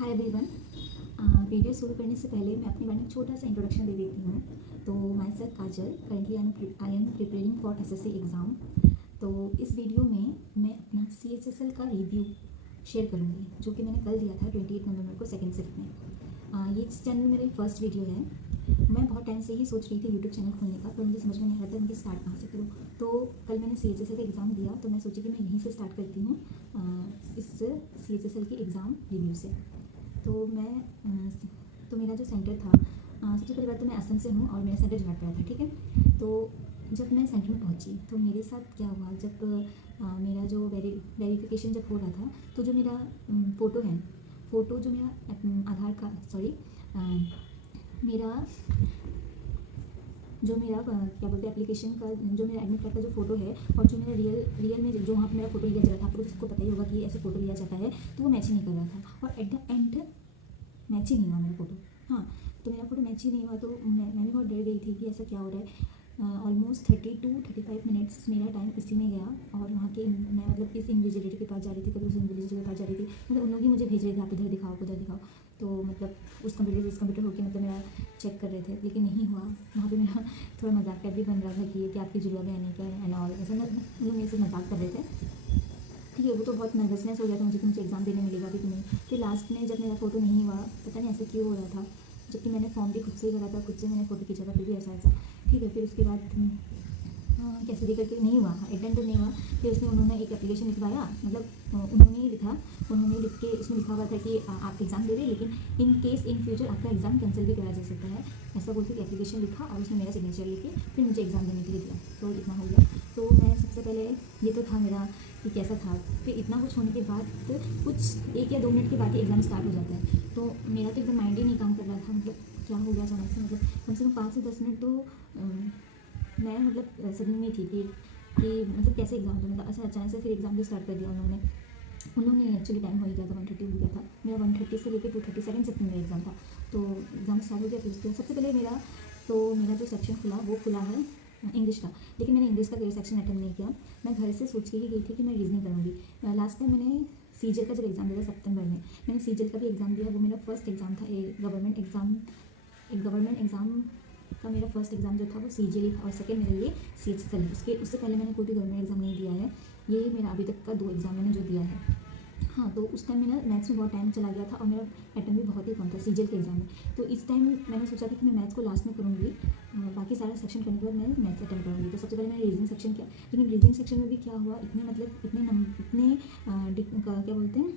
Hi everyone. Video शुरू करने से पहले मैं अपने बारे में छोटा सा इंट्रोडक्शन दे देती हूँ। तो my self Kajal, currently I am preparing for SSC exam. तो इस वीडियो में मैं अपना CHSL का रिव्यू शेयर करूँगी, जो कि मैंने कल दिया था 28 नवंबर को सेकेंड शिफ्ट में। ये चैनल मेरी फर्स्ट वीडियो है। मैं बहुत टाइम से ही सोच रही थी यूट्यूब चैनल खोलने का, पर मुझे समझ में नहीं आ रहा था मुझे स्टार्ट कहाँ से करूँ। तो कल मैंने CHSL का एग्ज़ाम दिया, तो मैं सोची कि मैं यहीं से स्टार्ट करती हूँ इस CHSL की एग्ज़ाम रिव्यू से। तो मेरा जो सेंटर था, सबसे पहली बात तो मैं असम से हूँ और मेरा सेंटर झारखंड था, ठीक है। तो जब मैं सेंटर में पहुँची तो मेरे साथ क्या हुआ, जब मेरा जो वेरिफिकेशन जब हो रहा था, तो जो मेरा फ़ोटो जो मेरा आधार कार्ड क्या बोलते हैं एप्लीकेशन का, जो मेरा एडमिट कार्ड का जो फ़ोटो है और जो मेरा रियल में जो वहाँ पर मेरा फ़ोटो लिया जा रहा था, आपको तो सबको पता ही होगा कि ऐसे फ़ोटो लिया जाता है, तो वो मैच ही नहीं कर रहा था। और एट द एंड मैच ही नहीं हुआ मेरा फ़ोटो। हाँ, तो मेरा फ़ोटो मैच ही नहीं हुआ, तो मैं भी बहुत डर गई थी कि ऐसा क्या हो रहा है। ऑलमोस्ट 30 to 35 मिनट्स मेरा टाइम इसी में गया। और वहाँ के मैं मतलब इस इन्विजिलेटर के पास जा रही थी, कभी उस इन्विजिलेटर के पास जा रही थी, मतलब उन लोग ही मुझे भेज रहे थे, आप इधर दिखाओ उधर दिखाओ। तो मतलब उस कंप्यूटर से इस कंप्यूटर होकर मतलब मेरा चेक कर रहे थे, लेकिन नहीं हुआ। वहाँ पे मेरा थोड़ा मजाक टाइप भी बन रहा था कि आपकी जुड़वा बहन है क्या एंड ऑल, ऐसा उन लोग मेरे से मजाक कर रहे थे। ठीक है, वो तो बहुत नर्वसनेस हो गया था मुझे कि मुझे एग्ज़ाम देने मिलेगा भी कि नहीं। फिर लास्ट में जब मेरा फ़ोटो नहीं हुआ, पता नहीं ऐसा क्यों हो रहा था, जबकि मैंने फॉर्म भी खुद से ही भरा था, खुद से मैंने फ़ोटो खींचा था, फिर भी ऐसा। ठीक है, फिर उसके बाद कैसे भी करके नहीं हुआ, अटेंड नहीं हुआ। फिर उसमें उन्होंने एक एप्लीकेशन लिखवाया, मतलब उन्होंने लिख के उसमें लिखा हुआ था कि आप एग्ज़ाम दे रहे हैं, लेकिन इन केस इन फ्यूचर आपका एग्ज़ाम कैंसिल भी कराया जा सकता है, ऐसा बोल के एप्लीकेशन लिखा और उसमें मेरा सिग्नेचर लेके फिर मुझे एग्ज़ाम देने के लिए दिया। तो इतना हो गया। तो मैं सबसे पहले ये तो था मेरा कि कैसा था। फिर इतना कुछ होने के बाद कुछ 1 या 2 मिनट के बाद ही एग्ज़ाम स्टार्ट हो जाता है। तो मेरा तो एकदम माइंड ही नहीं काम कर रहा था, मतलब क्या हो गया अचानक से, मतलब कम से कम 5 से 10 मिनट तो मैं मतलब सदमे में थी कि मतलब कैसे एग्ज़ाम था, मतलब ऐसा अचानक से फिर एग्ज़ाम भी स्टार्ट कर दिया उन्होंने एक्चुअली टाइम हो ही गया था, 1:30 हो गया था मेरा, 1:30 से लेकर 2:30 सेकेंड शिफ्ट में मेरा एग्ज़ाम था। तो एग्ज़ाम स्टार्ट हो गया। फिर उसके सबसे पहले मेरा जो सेक्शन खुला है इंग्लिश का, लेकिन मैंने इंग्लिश का कोई सेक्शन अटेंड नहीं किया। मैं घर से सोच के ही गई थी कि मैं रीजनिंग करूँगी। लास्ट टाइम मैंने सीजीएल का जब एग्ज़ाम दिया सितंबर में, मैंने सीजीएल का भी एग्ज़ाम दिया। वो मेरा फर्स्ट एग्ज़ाम था, एक गवर्नमेंट एग्ज़ाम का मेरा फर्स्ट एग्ज़ाम जो था वो सीजीएल था, और सेकंड मेरा ये CHSL है। उससे पहले मैंने कोई भी गवर्नमेंट एग्ज़ाम नहीं दिया है। ये मेरा अभी तक का 2 एग्ज़ाम मैंने जो दिया है। हाँ, तो उस टाइम में ना मैथ्स में बहुत टाइम चला गया था और मेरा पैटर्न भी बहुत ही कम था सीजीएल के एग्ज़ाम में। तो इस टाइम मैंने सोचा था कि मैं मैथ्स को लास्ट में करूँगी, बाकी सारा सेक्शन करने के बाद मैं मैथ्स अटेंड करूँगी। तो सबसे पहले मैंने रीजनिंग सेक्शन किया, लेकिन रीजनिंग सेक्शन में भी क्या हुआ, क्या बोलते हैं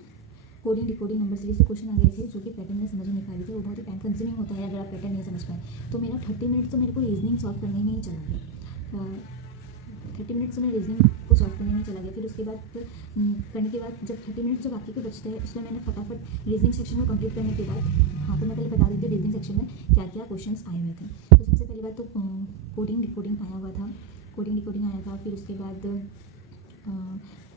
कोडिंग डिकोडिंग नंबर सीरीज से क्वेश्चन आ गए थे, जो कि पैटर्न में समझ नहीं पा रही थी। वो बहुत ही टाइम कंज्यूमिंग होता है अगर आप पैटर्न नहीं समझ पाए। तो मेरा 30 मिनट तो मेरे को रीजनिंग सॉल्व करने में ही चला गया। 30 मिनट्स में रीजनिंग को सॉल्व करने में चला गया। फिर उसके बाद करने के बाद जब 30 मिनट जो बाकी के बचते हैं, उसमें मैंने फटाफट रीजनिंग सेक्शन को कंप्लीट करने के बाद, हाँ तो मैं पहले बता देती हूँ रीजनिंग सेक्शन में क्या क्या क्वेश्चंस आए हुए थे। तो सबसे पहली बात तो कोडिंग डिकोडिंग आया था। फिर उसके बाद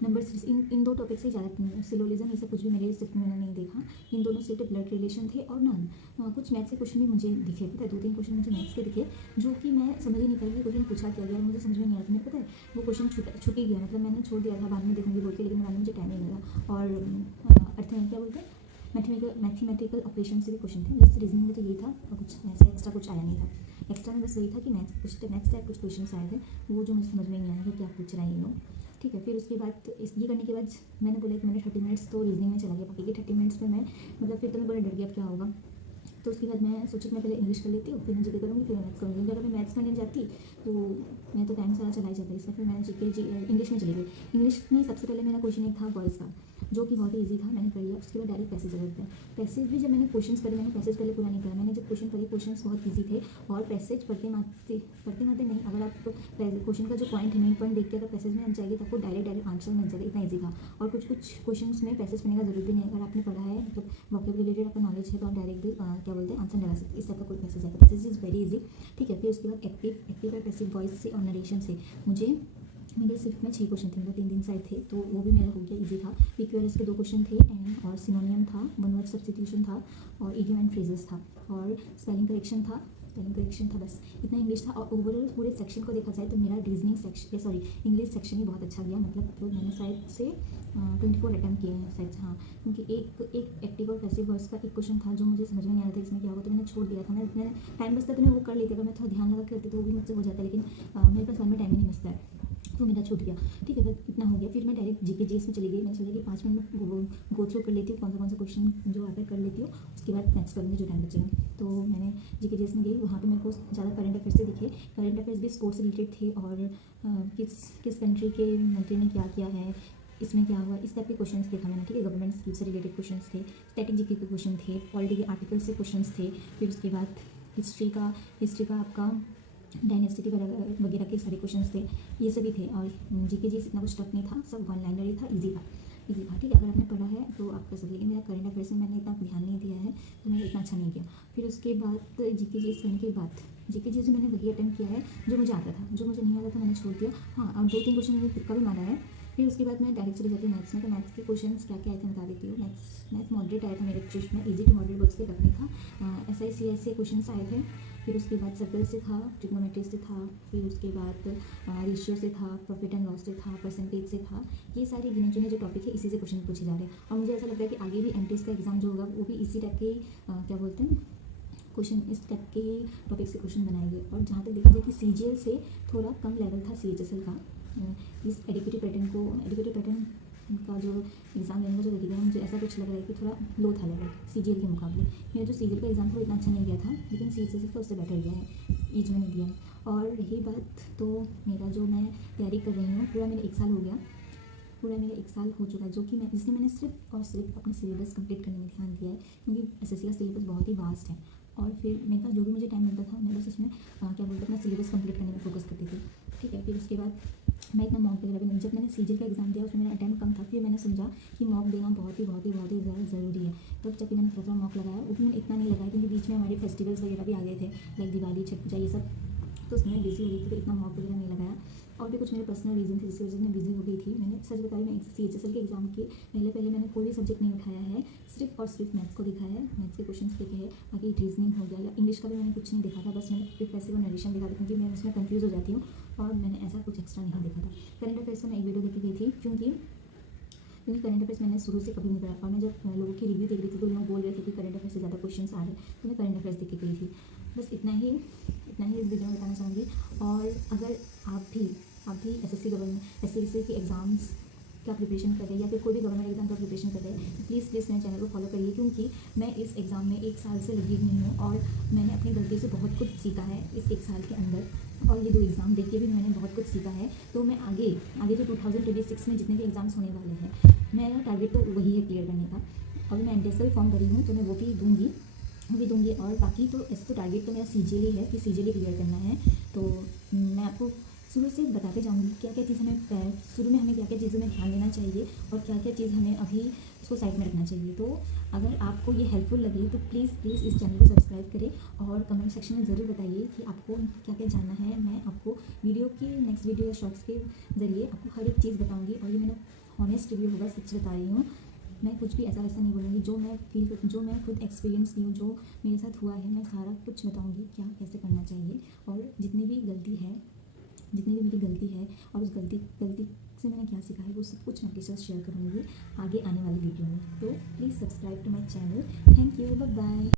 नंबर सीरीज, इन 2 टॉपिक से ज़्यादा सिलोलिज्म ये सब कुछ भी मेरे शिफ्ट में मैंने नहीं देखा। इन दोनों से ब्लड रिलेशन थे और नन कुछ मैथ्स के क्वेश्चन भी मुझे दिखे, पता है 2-3 क्वेश्चन मुझे मैथ्स के दिखे, जो कि मैं समझ ही नहीं पाई कि क्वेश्चन पूछा क्या गया, मुझे समझ में नहीं आया। तुम्हें पता है वो क्वेश्चन छूट ही गया, मतलब मैंने छोड़ दिया था, बाद में देखूंगी बोल के, लेकिन बाद में मुझे टाइम नहीं मिला। और अर्थ क्या बोलते हैं मैथमेटिकल ऑपरेशन से भी क्वेश्चन थे। बस रीजनिंग में तो यही था और कुछ ऐसा एक्स्ट्रा कुछ आया नहीं था। एक्स्ट्रा में बस वही था कि मैथ्स टाइप कुछ क्वेश्चन आए थे, वो जो मुझे समझ में नहीं आया कि क्या पूछ रहा है ये लोग। ठीक है, फिर उसके बाद ये करने के बाद मैंने बोला कि मैंने 30 मिनट्स तो रीजनिंग में चला गया, बाकी के 30 मिनट्स में मैं मतलब फिर तो मैं बड़ा डर गया क्या होगा। तो उसके बाद मैं सोचा कि मैं पहले इंग्लिश कर लेती हूँ, फिर मैं जीके करूँगी, फिर मैं मैथ्स करूँगी। अगर मैं मैथ्स करने जाती तो मैं तो टाइम सारा चला ही जाता, इसलिए फिर मैं इंग्लिश में चली गई। इंग्लिश में सबसे पहले मेरा क्वेश्चन एक था वॉइस का, जो कि बहुत ही ईजी था, मैंने कर लिया। उसके बाद डायरेक्ट पैसेज लगते हैं। पैसेज भी जब मैंने क्वेश्चन पढ़े, मैंने पैसेज पहले पूरा नहीं करा, मैंने जब क्वेश्चन पढ़े क्वेश्चन बहुत ईजी थे, और पैसेज पढ़ते मारते नहीं, अगर आप क्वेश्चन का जो पॉइंट है मेन पॉइंट देख के अगर पैसेज में आ जाएगी तो आपको डायरेक्ट आंसर मिल जाएगा, इतना ईजी था। और कुछ क्वेश्चन में पैसेज पढ़ने का जरूरत भी नहीं, अगर आपने पढ़ा है मतलब वोकैब रिलेटेड आपका नॉलेज है तो आप डायरेक्ट भी क्या बोलते हैं आंसर लगा सकते हैं। इस टाइप का कोई पैसेज आएगा, पैसेज इज़ वेरी इजी। ठीक है, फिर उसके बाद एक्टिव और पैसिव वॉइस से और नरेशन से मेरे शिफ्ट में 6 क्वेश्चन थे, मतलब 3 दिन साइड थे, तो वो भी मेरा हो गया, इजी था। PQRS के 2 क्वेश्चन थे, एंड और सिनोनियम था, वन वर्ड सब्स्टिट्यूशन था, और इडियम एंड फ्रेजेस था, और स्पेलिंग करेक्शन था, स्पेलिंग करेक्शन था, बस इतना इंग्लिश था। और ओवरऑल पूरे सेक्शन को देखा जाए तो मेरा reasoning section, sorry English section ही बहुत अच्छा गया। मतलब तो मैंने शायद से 24 अटैम्प्ट किए हैं शायद, हाँ, क्योंकि एक एक्टिव और पैसिव वॉइस का एक क्वेश्चन था जो मुझे समझ में नहीं आ रहा था इसमें क्या होगा, तो मैंने छोड़ दिया था। मैंने टाइम बचता तो मैं वो कर लेती, अगर मैं थोड़ा ध्यान लगा करती तो वो भी मुझसे हो जाता, लेकिन मेरे पास मन में टाइम ही नहीं बचता है, तो मेरा छूट गया। ठीक है, बस इतना हो गया। फिर मैं डायरेक्ट जीके जीएस में चली गई। मैंने सोचा कि 5 मिनट में गो थ्रू कर लेती हूँ, कौन सा क्वेश्चन जो आता है कर लेती हूँ, उसके बाद मैथ्स करूँगी जो टाइम बचेगा। तो मैंने जीके जीएस में गई, वहाँ पे मेरे को ज़्यादा करंट अफेयर्स से दिखे। करंट अफेयर्स भी स्पोर्ट्स से रिलेटेड थे, और किस कंट्री के मंत्री ने क्या किया है, इसमें क्या हुआ, इस टाइप के क्वेश्चंस देखा मैंने। ठीक है, गवर्नमेंट स्कीम से रिलेटेड क्वेश्चंस थे, स्टैटिक जीके के क्वेश्चन थे, पॉलिटी के आर्टिकल से क्वेश्चंस थे। फिर उसके बाद हिस्ट्री का आपका डायनेस्टी वगैरह के सारे क्वेश्चंस थे, ये सभी थे। और जीके जी इतना कुछ टफ नहीं था, सब वन लाइनर ही था, इजी था। ठीक है, अगर आपने पढ़ा है तो आप कर सकते, लेकिन मेरा करंट अफेयर्स में मैंने इतना ध्यान नहीं दिया है, तो मैंने इतना अच्छा नहीं किया। फिर उसके बाद जीके जी करने के बाद जीके जी मैंने वही अटैम्प्ट किया है जो मुझे आता था, जो मुझे नहीं आता था मैंने छोड़ दिया। हाँ, और 2-3 क्वेश्चन मैंने खुद का भी मारा है। फिर उसके बाद मैं डायरेक्ट चली जाती हूँ मैथ्स में। तो मैथ्स के क्वेश्चंस क्या क्या आए थे बता देती हूँ। मैथ्स मॉडरेट आया था मेरे टेस्ट में, इजी टू मॉडरेट बोल के टफ नहीं था। SI CI से क्वेश्चंस आए थे। फिर उसके बाद सर्कल से था, ट्रिग्नोमेट्री से था, फिर उसके बाद रेशियो से था, प्रॉफिट एंड लॉस से था, परसेंटेज से था। ये सारे गिने चुने जो टॉपिक है इसी से क्वेश्चन पूछे जा रहे हैं। और मुझे ऐसा लगता है कि आगे भी एमटीएस का एग्जाम जो होगा वो भी इसी टाइप के क्या बोलते हैं क्वेश्चन, इस टाइप के टॉपिक से क्वेश्चन बनाएंगे। और जहाँ तक देखा जाए कि CGL से थोड़ा कम लेवल था CHSL का। इस एडिक्टिव पैटर्न का जो एग्ज़ाम लेने का जो तरीका है, मुझे ऐसा कुछ लग रहा है कि थोड़ा लो था लेवल CGL के मुकाबले। मेरा जो CGL का एग्ज़ाम था वो इतना अच्छा नहीं गया था, लेकिन CHSL का उससे बेटर गया है, ईच में नहीं दिया। और रही बात तो मेरा जो मैं तैयारी कर रही हूँ, पूरा मेरा 1 साल हो गया, पूरा मेरा 1 साल हो चुका है, जो कि जिसमें मैंने सिर्फ और सिर्फ अपने सिलेबस कंप्लीट करने में ध्यान दिया है, क्योंकि SSC का सिलेबस बहुत ही वास्ट है। और फिर मेरे पास जो भी मुझे टाइम मिलता था मैं बस उसमें क्या बोलते अपना सिलेबस कंप्लीट करने में फोकस करती थी। ठीक है, फिर उसके बाद मैं इतना मॉक वगैरह भी नहीं, जब मैंने CGL का एग्ज़ाम दिया उसमें मेरा अटैम्प्ट कम था, फिर मैंने समझा कि मॉक देना बहुत ही ज़्यादा ज़रूरी है। तब जाके मैंने थोड़ा मॉक लगाया, वो भी मैंने इतना नहीं लगाया क्योंकि बीच में हमारे फेस्टिवल्स वगैरह भी आ गए थे, लाइक दिवाली, छठ पूजा, ये सब, तो उसमें बिजी हो गई थी, तो इतना मॉक वगैरह नहीं लगाया। और भी कुछ मेरे पर्सनल रीज़न थे जिसकी वजह से मैं बिजी हो गई थी। मैंने सच बताई, मैं CHSL के एग्ज़ाम के पहले मैंने कोई भी सब्जेक्ट नहीं उठाया है, सिर्फ और सिर्फ मैथ्स को देखा है, मैथ्स के क्वेश्चंस देखे हैं। बाकी रीजनिंग हो गया या इंग्लिश का भी मैंने कुछ नहीं देखा था, बस मैंने एक पैसिव और नरेशन देखा था, क्योंकि मैं उसमें कंफ्यूज हो जाती हूँ, और मैंने ऐसा कुछ एक्स्ट्रा नहीं देखा था। करंट अफेयर्स में मैं एक वीडियो देखी गई थी, क्योंकि करंट अफेयर्स मैंने शुरू से कभी नहीं पढ़ा। और मैं जब लोगों की रिव्यू देख रही थी तो लोग बोल रहे थे कि करंट अफेयर्स से ज़्यादा क्वेश्चंस आ रहे, तो मैं करंट अफेयर्स देख के गई थी। बस इतना ही इस वीडियो में बताना चाहूँगी। और अगर आप भी SSC गवर्नमेंट SSC के एग्ज़ाम्स का प्रिपरेशन कर रहे हैं, या फिर कोई भी गवर्नमेंट एग्जाम का प्रिपरेशन कर रहे हैं, प्लीज़ मेरे चैनल को फॉलो करिए, क्योंकि मैं इस एग्ज़ाम में 1 साल से लगी हुई हूँ, और मैंने अपनी गलती से बहुत कुछ सीखा है इस 1 साल के अंदर। और ये 2 एग्ज़ाम देख के भी मैंने बहुत कुछ सीखा है। तो मैं आगे जो 2026 में जितने भी एग्ज़ाम्स होने वाले हैं, मेरा टारगेट तो वही है क्लियर करने का। अभी मैं NTS का भी फॉर्म भरी हूँ, तो मैं वो भी दूँगी। और बाकी तो ऐसे तो टारगेट तो मेरा CGL ही है कि CGL ही क्लियर करना है। तो मैं आपको शुरू से बताते जाऊँगी क्या क्या चीज़ हमें शुरू में हमें क्या क्या चीज़ों में ध्यान देना चाहिए, और क्या क्या चीज़ हमें अभी उसको साइड में रखना चाहिए। तो अगर आपको ये हेल्पफुल लगे तो प्लीज़ इस चैनल को सब्सक्राइब करें, और कमेंट सेक्शन में ज़रूर बताइए कि आपको क्या क्या जानना है। मैं आपको वीडियो की नेक्स्ट वीडियो या शॉर्ट्स के ज़रिए आपको हर एक चीज़ बताऊँगी, और ये मेरा हॉनेस्ट रिव्यू होगा, सच बता रही हूँ। मैं कुछ भी ऐसा वैसा नहीं बोलूँगी, जो मैं खुद एक्सपीरियंस की हूँ, जो मेरे साथ हुआ है, मैं सारा कुछ बताऊँगी क्या कैसे करना चाहिए। और जितनी भी मेरी गलती है और उस गलती से मैंने क्या सीखा है, वो सब कुछ मैं आपके साथ शेयर करूँगी आगे आने वाली वीडियो में। तो please subscribe to my channel. Thank you, bye bye.